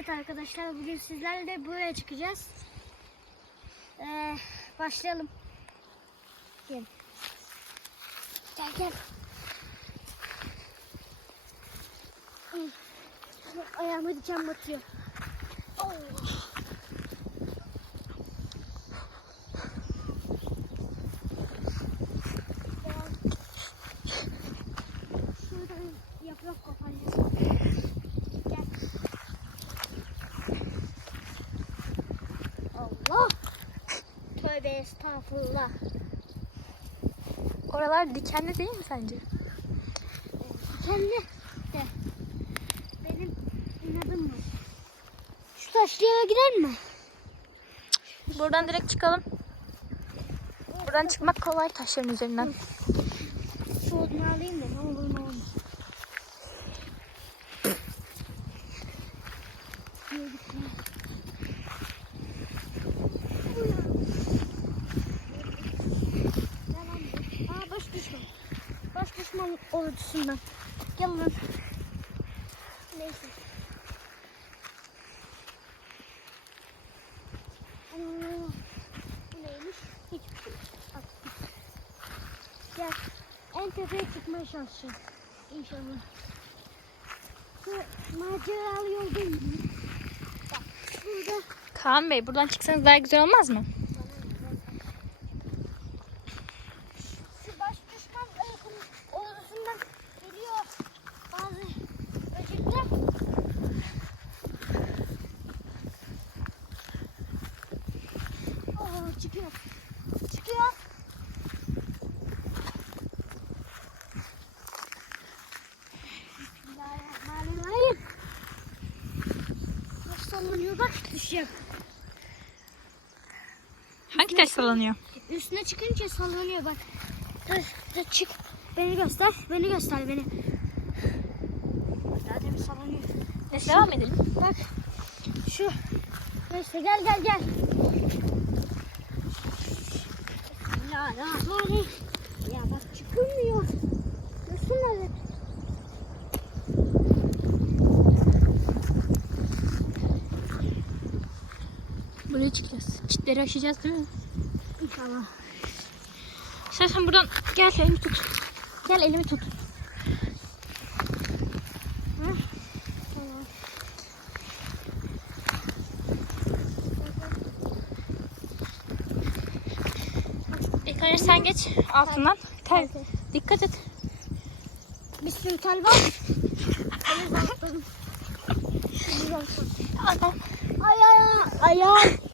Evet arkadaşlar bugün sizlerle buraya çıkacağız. Ee, başlayalım. Gel. Gel gel. Ayağıma diken batıyor. Oh. Estağfurullah. Oralar dikenli değil mi sence? Kendi de benim inadım var. Şu taşlı eve girer mi? Buradan direkt çıkalım. Buradan çıkmak kolay taşların üzerinden. Şu odunu alayım da ne olur ne olmaz. Yürü gitme. Devam et. Aa baş düşman. Baş düşman ordusundan. Gel lan. Neyse. Bu neymiş? Hiçbir şey. Gel. En tepeye çıkmaya çalışacağım. İnşallah. Şu maceralı yoldayım. Bak burada Kaan Bey buradan çıksanız daha güzel olmaz mı? Çıkıyor. Çıkıyor. Bismillahirrahmanirrahim. Nasıl sallanıyor bak düşüyor. Hangi taş sallanıyor? Üstüne çıkınca sallanıyor bak. Dur, dur çık. Beni göster. Beni göster beni. Zaten sallanıyor. Devam edelim. Bak. Şu. Neyse gel gel gel. Bismillahirrahmanirrahim. Ya bak çıkılmıyor. Görsün hadi. Buraya çıkacağız. Çitleri aşacağız değil mi? İnşallah. İstersen buradan gel elimi tut. Gel elimi tut. Önce sen geç altından. Ter. Dikkat et. Bir sürü tel var. Beni zantladım. Beni zantladım. Anam. Ay ay ay. Ayağım.